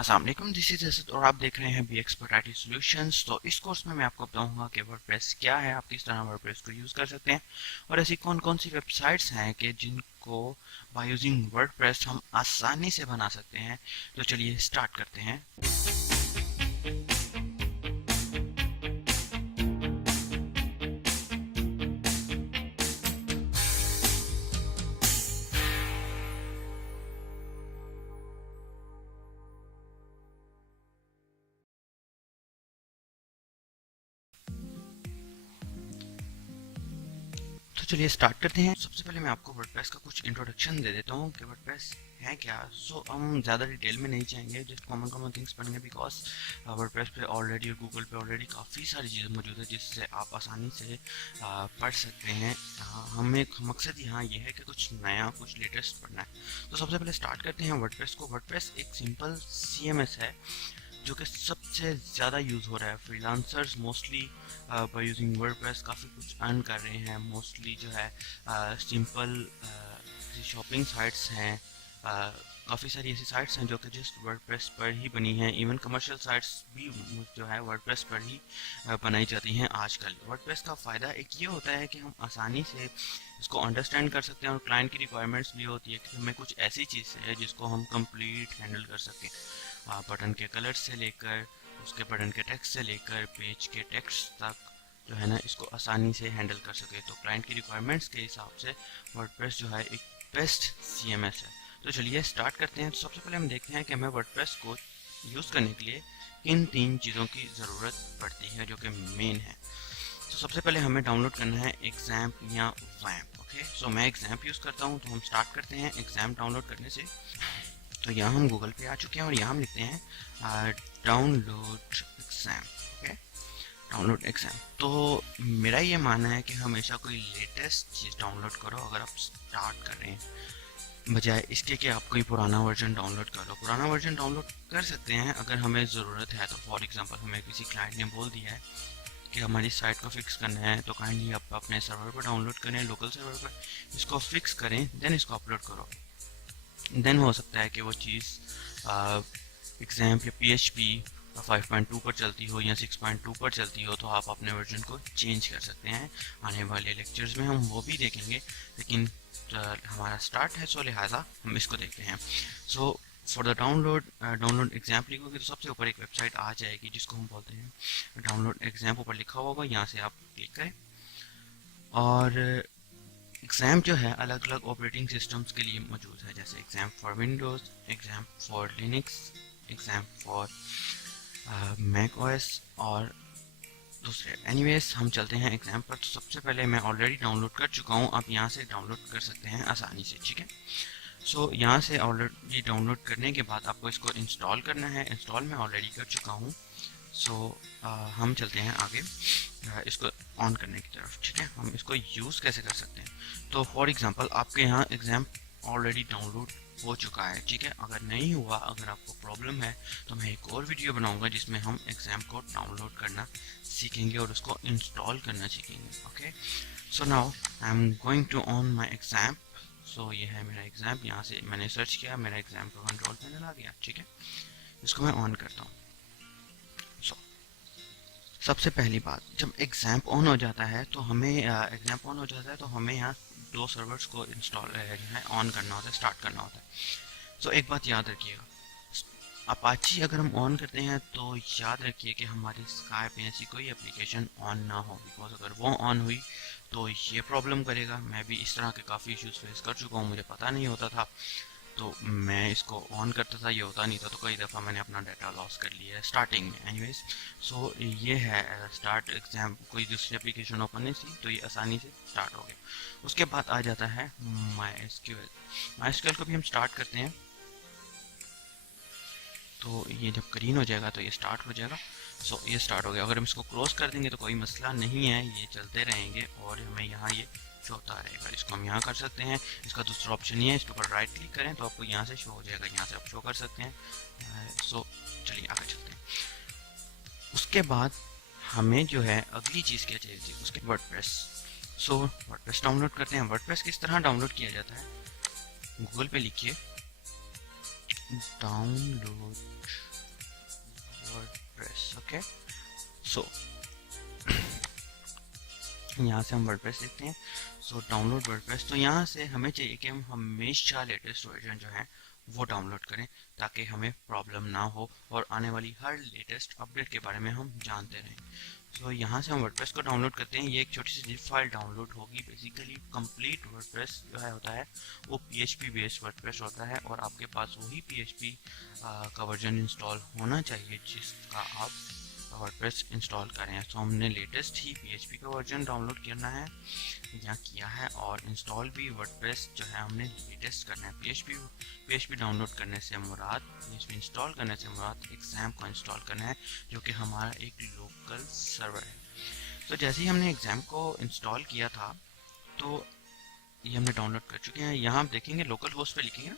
अस्सलाम वालेकुम, this is Asad और आप देख रहे हैं बी एक्सपर्ट आईटी सॉल्यूशंस। तो इस कोर्स में मैं आपको बताऊंगा कि वर्डप्रेस क्या है, आप किस तरह वर्डप्रेस को यूज़ कर सकते हैं और ऐसी कौन कौन सी वेबसाइट्स हैं कि जिनको बाय यूजिंग वर्डप्रेस हम आसानी से बना सकते हैं। तो चलिए स्टार्ट करते हैं। तो चलिए स्टार्ट करते हैं। सबसे पहले मैं आपको वर्डप्रेस का कुछ इंट्रोडक्शन दे देता हूँ कि वर्डप्रेस है क्या। हम ज़्यादा डिटेल में नहीं जाएंगे, जस्ट कॉमन कॉमन थिंग्स पढ़ेंगे बिकॉज वर्डप्रेस पे ऑलरेडी और गूगल पे ऑलरेडी काफ़ी सारी चीज़ें मौजूद है जिससे आप आसानी से पढ़ सकते हैं। हमें मकसद यहाँ ये है कि कुछ नया कुछ लेटेस्ट पढ़ना है। तो सबसे पहले स्टार्ट करते हैं वर्डप्रेस को। वर्डप्रेस एक सिंपल CMS है जो कि सबसे ज़्यादा यूज़ हो रहा है। Freelancers mostly by using WordPress काफ़ी कुछ अर्न कर रहे हैं। मोस्टली जो है सिंपल शॉपिंग साइट्स हैं, काफ़ी सारी ऐसी साइट्स हैं जो कि जस्ट वर्डप्रेस पर ही बनी हैं। इवन कमर्शियल साइट्स भी जो है वर्डप्रेस पर ही बनाई जाती हैं आजकल। वर्डप्रेस का फ़ायदा एक ये होता है कि हम आसानी से इसको अंडरस्टैंड कर सकते हैं और क्लाइंट की रिक्वायरमेंट्स भी होती है कि हमें कुछ ऐसी चीज़ है जिसको हम कंप्लीट हैंडल कर सकें। बटन के कलर से लेकर उसके बटन के टेक्स्ट से लेकर पेज के टेक्स्ट तक जो है ना, इसको आसानी से हैंडल कर सके। तो क्लाइंट की रिक्वायरमेंट्स के हिसाब से वर्डप्रेस जो है एक बेस्ट CMS है। तो चलिए स्टार्ट करते हैं। तो सबसे पहले हम देखते हैं कि हमें वर्डप्रेस को यूज़ करने के लिए किन 3 चीज़ों की ज़रूरत पड़ती है जो कि मेन है। तो सबसे पहले हमें डाउनलोड करना है एग्जाम्प या वैम्प। ओके, सो मैं एग्जाम्प यूज़ करता हूँ, तो हम स्टार्ट करते हैं एग्जाम्प डाउनलोड करने से। तो यहाँ हम गूगल पे आ चुके हैं और यहाँ हम लिखते हैं download exam. Okay, download exam. तो मेरा ये मानना है कि हमेशा कोई लेटेस्ट चीज़ डाउनलोड करो अगर आप स्टार्ट कर रहे हैं, बजाय इसके कि आप कोई पुराना वर्जन डाउनलोड कर लो। पुराना वर्जन डाउनलोड कर सकते हैं अगर हमें ज़रूरत है। तो फॉर एग्जांपल हमें किसी क्लाइंट ने बोल दिया है कि हमारी साइट को फिक्स करना है, तो काइंडली आप अपने सर्वर पर डाउनलोड करें, लोकल सर्वर पर इसको फिक्स करें, देन इसको अपलोड करो। देन हो सकता है कि वो चीज़ एग्जाम्प या PHP 5.2 पर चलती हो या 6.2 पर चलती हो, तो आप अपने वर्जन को चेंज कर सकते हैं। आने वाले लेक्चर्स में हम वो भी देखेंगे, लेकिन हमारा स्टार्ट है, सो लिहाजा हम इसको देखते हैं। So for the download exam लिखोगे तो सबसे ऊपर एक वेबसाइट आ जाएगी जिसको हम बोलते हैं डाउनलोड एग्जाम। ऊपर लिखा होगा, यहाँ से आप क्लिक करें। और एग्जाम जो है अलग अलग ऑपरेटिंग सिस्टम्स के लिए मौजूद है, जैसे XAMPP for Windows, XAMPP for Linux, XAMPP for Mac OS और दूसरे। एनीवेज हम चलते हैं एग्जाम पर। तो सबसे पहले मैं ऑलरेडी डाउनलोड कर चुका हूँ, आप यहाँ से डाउनलोड कर सकते हैं आसानी से। ठीक है, सो यहाँ से ऑलरेडी डाउनलोड करने के बाद आपको इसको इंस्टॉल करना है। इंस्टॉल मैं ऑलरेडी कर चुका हूँ। सो हम चलते हैं आगे इसको ऑन करने की तरफ। ठीक है, हम इसको यूज़ कैसे कर सकते हैं। तो फॉर एग्जांपल आपके यहाँ एग्जाम ऑलरेडी डाउनलोड हो चुका है। ठीक है, अगर नहीं हुआ, अगर आपको प्रॉब्लम है, तो मैं एक और वीडियो बनाऊंगा जिसमें हम एग्जाम को डाउनलोड करना सीखेंगे और उसको इंस्टॉल करना सीखेंगे। Okay, so now I am going to on my exam. सो ये है मेरा एग्जाम। यहाँ से मैंने सर्च किया, मेरा एग्जाम का कंट्रोल पैनल आ गया। ठीक है, इसको मैं ऑन करता हूँ। सबसे पहली बात, जब एग्जाम ऑन हो जाता है तो हमें यहाँ 2 सर्वर्स को इंस्टॉल जो है ऑन करना होता है, स्टार्ट करना होता है। सो एक बात याद रखिएगा, अपाची अगर हम ऑन करते हैं तो याद रखिए कि हमारी स्काइप में ऐसी कोई एप्लीकेशन ऑन ना हो, बिकॉज अगर वो ऑन हुई तो ये प्रॉब्लम करेगा। मैं भी इस तरह के काफ़ी इश्यूज फेस कर चुका हूँ, मुझे पता नहीं होता था तो मैं इसको ऑन करता था, ये होता नहीं था, तो कई दफ़ा मैंने अपना डाटा लॉस कर लिया है स्टार्टिंग में। एनीवेज, सो ये है स्टार्ट एग्जाम। कोई दूसरी एप्लीकेशन ओपन नहीं थी तो ये आसानी से स्टार्ट हो गया। उसके बाद आ जाता है MySQL को भी हम स्टार्ट करते हैं। तो ये जब ग्रीन हो जाएगा तो ये स्टार्ट हो जाएगा। सो ये स्टार्ट हो गया। अगर हम इसको क्लोज कर देंगे तो कोई मसला नहीं है, ये चलते रहेंगे और हमें यहाँ ये शो होता रहेगा। इसको हम यहाँ कर सकते हैं। इसका दूसरा ऑप्शन ये है, इसके ऊपर राइट क्लिक करें तो आपको यहाँ से शो हो जाएगा, यहाँ से आप शो कर सकते हैं। सो चलिए आगे चलते हैं। उसके बाद हमें जो है अगली चीज़ क्या चाहिए थी, उसके वर्डप्रेस। सो वर्डप्रेस डाउनलोड करते हैं। वर्डप्रेस किस तरह डाउनलोड किया जाता है, गूगल पे लिखिए डाउनलोड ओके। सो यहाँ से हम वर्डप्रेस लिखते हैं। सो डाउनलोड वर्डप्रेस, तो यहाँ से हमें चाहिए कि हम हमेशा लेटेस्ट वर्जन जो है वो डाउनलोड करें, ताकि हमें प्रॉब्लम ना हो और आने वाली हर लेटेस्ट अपडेट के बारे में हम जानते रहें। सो यहाँ से हम वर्डप्रेस को डाउनलोड करते हैं। ये एक छोटी सी जिप फाइल डाउनलोड होगी। बेसिकली कंप्लीट वर्डप्रेस जो है होता है वो PHP बेस्ड वर्डप्रेस होता है, और आपके पास वही PHP का वर्जन इंस्टॉल होना चाहिए जिसका आप वर्डप्रेस इंस्टॉल करें। तो हमने लेटेस्ट ही PHP का वर्जन डाउनलोड करना है, यहाँ किया है, और इंस्टॉल भी वर्डप्रेस जो है हमने लेटेस्ट करना है। PHP डाउनलोड करने से मुराद, PHP इंस्टॉल करने से मुराद एग्जाम को इंस्टॉल करना है, जो कि हमारा एक लोकल सर्वर है। तो जैसे ही हमने एग्जाम को इंस्टॉल किया था तो ये हमने डाउनलोड कर चुके हैं। यहाँ आप देखेंगे लोकल होस्ट पे लिखेंगे,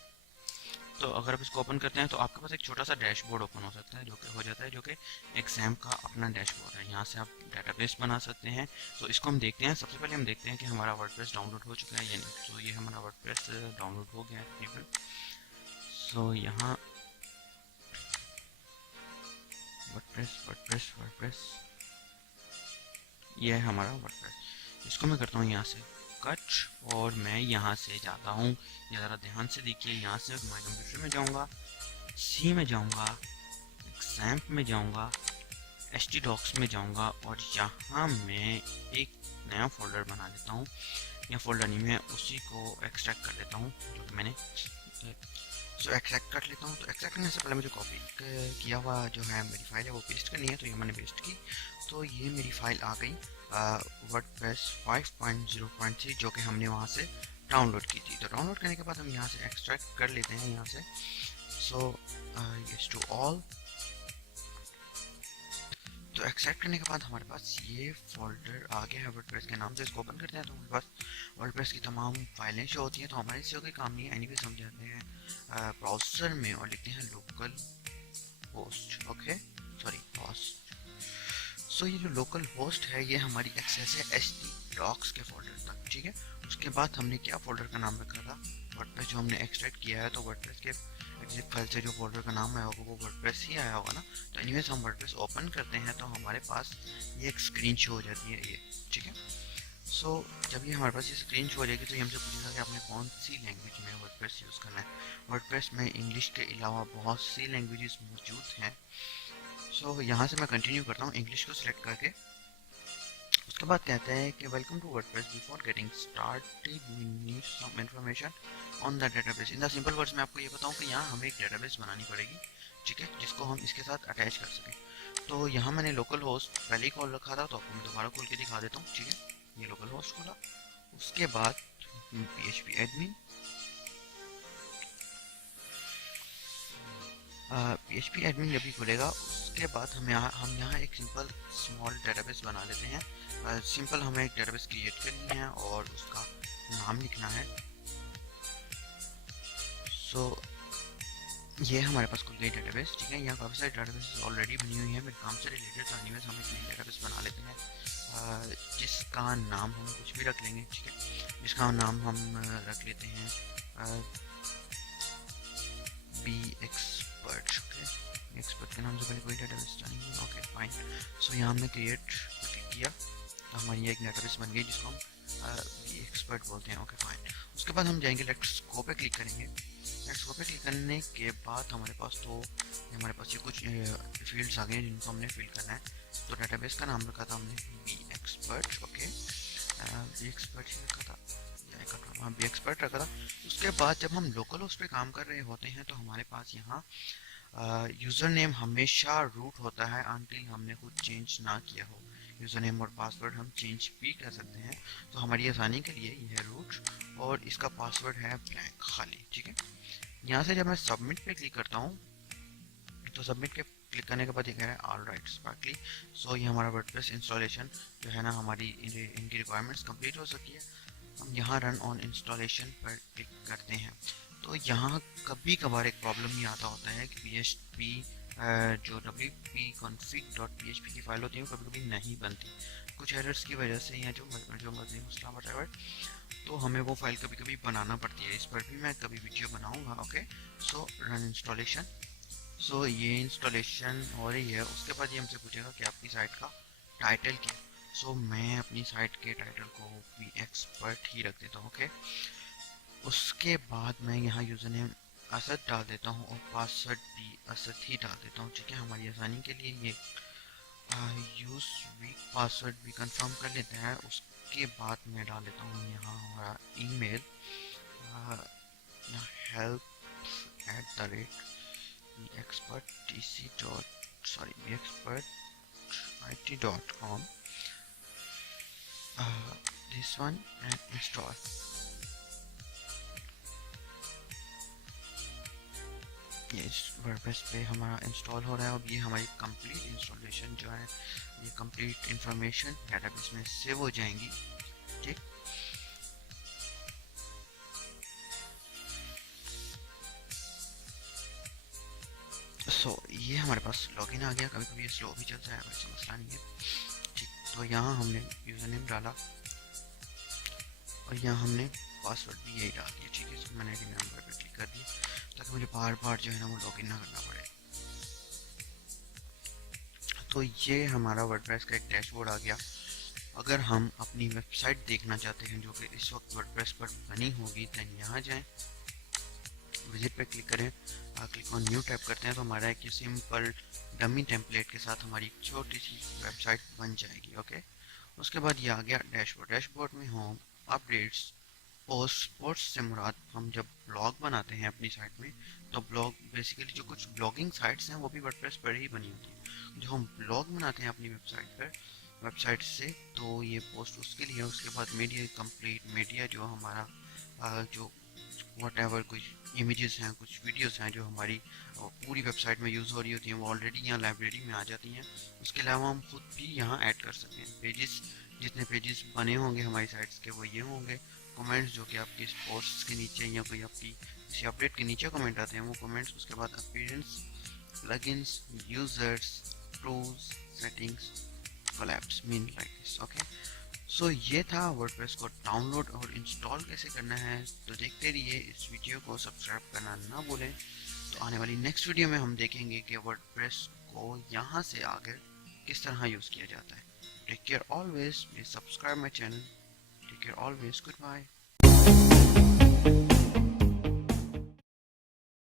तो अगर आप इसको ओपन करते हैं तो आपके पास एक छोटा सा डैशबोर्ड ओपन हो सकता है, जो कि हो जाता है, जो कि एग्जाम का अपना डैशबोर्ड है। यहाँ से आप डेटाबेस बना सकते हैं। तो इसको हम देखते हैं। सबसे पहले हम देखते हैं कि हमारा वर्डप्रेस डाउनलोड हो चुका है या नहीं। तो ये हमारा वर्डप्रेस डाउनलोड हो गया है तकरीबन। सो यहाँ वर्डप्रेस ये है हमारा वर्डप्रेस। इसको मैं करता हूँ यहाँ से कट, और मैं यहाँ से जाता हूँ, ये ज़रा ध्यान से देखिए। यहाँ से माय कंप्यूटर में जाऊँगा, सी में जाऊँगा, एग्जाम्प में जाऊँगा, htdocs में जाऊँगा, और यहाँ मैं एक नया फोल्डर बना लेता हूँ। यह फोल्डर नहीं, मैं उसी को एक्सट्रैक्ट कर लेता हूँ जो कि मैंने एक्सट्रैक्ट कर लेता हूँ। तो एक्सट्रैक्ट करने से पहले मुझे कॉपी किया हुआ जो है मेरी फाइल है वो पेस्ट करनी है। तो ये मैंने पेस्ट की, तो ये मेरी फाइल आ गई वर्डप्रेस 5.0.3 जो कि हमने वहाँ से डाउनलोड की थी। तो डाउनलोड करने के बाद हम यहाँ से एक्सट्रैक्ट कर लेते हैं यहाँ से। So yes to all. तो एक्सट्रैक्ट करने के बाद हमारे पास ये फोल्डर आ गया है वर्डप्रेस के नाम से। इसको ओपन करते हैं तो हमारे पास वर्डप्रेस की तमाम फाइलें शो होती हैं। तो हमारे इससे कोई काम नहीं है, एनीवे हम जाते हैं ब्राउज़र में और लिखते हैं local host. Okay, sorry host. So ये जो लोकल होस्ट है ये हमारी एक्सेस है htdocs के फोल्डर तक, ठीक है। उसके बाद हमने क्या फोल्डर का नाम रखा था, वर्डप्रेस जो हमने एक्सट्रैक्ट किया है। तो वर्डप्रेस के एग्जिट फाइल से जो फोल्डर का नाम आया होगा वो वर्डप्रेस ही आया होगा ना। तो एनीवेज हम वर्डप्रेस ओपन करते हैं तो हमारे पास ये एक स्क्रीन शो हो जाती है ये, ठीक है। सो जब ये हमारे पास ये स्क्रीन शो हो जाएगी तो ये हमसे पूछेगा कि आपने कौन सी लैंग्वेज में वर्डप्रेस यूज़ करना है। वर्डप्रेस में इंग्लिश के अलावा बहुत सी लैंग्वेजेस मौजूद हैं। सो यहाँ से मैं कंटिन्यू करता हूँ इंग्लिश को सिलेक्ट करके। उसके बाद कहते हैं कि welcome to WordPress, before getting started we need some information on the database. In the simple words में आपको ये बताऊँ कि यहाँ हमें एक डेटाबेस बनानी पड़ेगी, ठीक है, जिसको हम इसके साथ अटैच कर सकें। तो यहाँ मैंने लोकल होस्ट पहले ही खोल रखा था, तो आपको मैं दोबारा खोल के दिखा देता हूँ, ठीक है। ये लोकल होस्ट खोला, उसके बाद PHP एडमिन, PHP एडमिन जब भी खुलेगा उसके बाद हम यहाँ एक सिंपल स्मॉल डेटाबेस बना लेते हैं। सिंपल हमें एक डेटाबेस क्रिएट करनी है और उसका नाम लिखना है। सो ये हमारे पास खुल गई डेटाबेस, ठीक है। यहाँ काफ़ी सारी डेटाबेस ऑलरेडी बनी हुई है मेरे काम से रिलेटेड। तो एनीवेज हम एक नई डेटाबेस बना लेते हैं जिसका नाम हम कुछ भी रख लेंगे, ठीक है। जिसका नाम हम रख लेते हैं बी एक्सपर्ट। ओके, एक्सपर्ट के नाम से पहले कोई डेटाबेस चाहिए। Okay fine. सो यहाँ हमने क्रिएट क्लिक किया तो हमारी एक डेटाबेस बन गई जिसको हम बी एक्सपर्ट बोलते हैं। Okay fine. उसके बाद हम जाएंगे लेट्स गो पे क्लिक करेंगे। लेट्स गो पे क्लिक करने के बाद हमारे पास ये कुछ फील्ड्स आ गए हैं जिनको हमने फिल करना है। तो डेटाबेस का नाम रखा था हमने B expert. Okay, B expert ही रखा था, बी एक्सपर्ट रखा था। उसके बाद जब हम लोकल होस्ट पे काम कर रहे होते हैं तो हमारे पास यहाँ यूज़र नेम हमेशा रूट होता है अनटिल हमने कुछ चेंज ना किया हो। यूज़र नेम और पासवर्ड हम चेंज भी कर सकते हैं। तो हमारी आसानी के लिए यह है रूट और इसका पासवर्ड है ब्लैंक, खाली, ठीक है। यहाँ से जब मैं सबमिट पे क्लिक करता हूँ तो सबमिट के क्लिक करने के बाद ये कह रहा है ऑल राइट स्पार्कली। सो ये हमारा वर्डप्रेस इंस्टॉलेशन जो है ना, हमारी इनकी रिक्वायरमेंट्स कंप्लीट हो सकी है। हम यहाँ रन ऑन इंस्टॉलेशन पर क्लिक करते हैं तो यहाँ कभी कभार एक प्रॉब्लम ये आता होता है कि PHP जो wp-config.php की फाइल होती है वो कभी कभी नहीं बनती कुछ एरर्स की वजह से, या जो मर्जी मसला वटेवर। तो हमें वो फाइल कभी कभी बनाना पड़ती है। इस पर भी मैं कभी वीडियो बनाऊंगा। ओके, सो रन इंस्टॉलेशन। सो ये इंस्टॉलेशन हो रही है। उसके बाद ये हमसे पूछेगा कि आपकी साइट का टाइटल क्या है। सो मैं अपनी साइट के टाइटल को भी एक्सपर्ट ही रख देता हूँ। ओके, उसके बाद मैं यहाँ यूज़र नेम असद डाल देता हूँ और पासवर्ड भी असद ही डाल देता हूँ। ठीक है, हमारी आसानी के लिए ये यूज़ वीक पासवर्ड भी कंफर्म कर लेते हैं। उसके बाद मैं डाल देता हूँ यहाँ हमारा email, help@bexpertit.com, this one, and install. ये इस वर्डप्रेस पे हमारा इंस्टॉल हो रहा है। अब ये हमारी कंप्लीट इंस्टॉलेशन जो है, ये कंप्लीट इंफॉर्मेशन डेटाबेस में सेव हो जाएंगी। ठीक, ये हमारे पास लॉगिन आ गया। कभी कभी ये स्लो भी चलता है, वैसे मसला नहीं है। ठीक, तो यहाँ हमने यूज़र नेम डाला और यहाँ हमने पासवर्ड भी यही डाल दिया। ठीक है, इसको मैंने रिमेंबर पे क्लिक कर दिया ताकि मुझे बार बार जो है ना वो लॉगिन ना करना पड़े। तो ये हमारा वर्डप्रेस का एक डैशबोर्ड आ गया। अगर हम अपनी वेबसाइट देखना चाहते हैं जो कि इस वक्त वर्डप्रेस पर बनी होगी, तो यहाँ जाएं, विजिट पे क्लिक करें, क्लिक ऑन न्यू टाइप करते हैं तो हमारा एक सिंपल डमी टेम्पलेट के साथ हमारी छोटी सी वेबसाइट बन जाएगी। ओके, उसके बाद ये आ गया डैशबोर्ड। डैशबोर्ड में होम, अपडेट्स, पोस्ट। पोस्ट से मुराद हम जब ब्लॉग बनाते हैं अपनी साइट में, तो ब्लॉग बेसिकली जो कुछ ब्लॉगिंग साइट्स हैं वो भी वर्डप्रेस पर ही बनी होती हैं। जो हम ब्लॉग बनाते हैं अपनी वेबसाइट से, तो ये पोस्ट उसके लिए। उसके बाद मीडिया कंप्लीट, मीडिया जो हमारा जो वट एवर कुछ इमेजेस हैं, कुछ वीडियोस हैं जो हमारी पूरी वेबसाइट में यूज़ हो रही होती हैं, वो ऑलरेडी यहाँ लाइब्रेरी में आ जाती हैं। उसके अलावा हम खुद भी यहाँ ऐड कर सकते हैं पेजेस। जितने पेजेस बने होंगे हमारी साइट्स के वो ये होंगे। कमेंट्स जो कि आपके पोस्ट के नीचे या कोई आपकी किसी अपडेट के नीचे कमेंट आते हैं वो कमेंट्स। उसके बाद appearance, plugins, users, tools, settings, collapse, mean like this. Okay, so ये था वर्डप्रेस को डाउनलोड और इंस्टॉल कैसे करना है। तो देखते रहिए इस वीडियो को, सब्सक्राइब करना ना भूलें। तो आने वाली नेक्स्ट वीडियो में हम देखेंगे कि वर्डप्रेस को यहाँ से आगे किस तरह यूज़ किया जाता है। Take care always, please subscribe my channel. Take care always, good bye.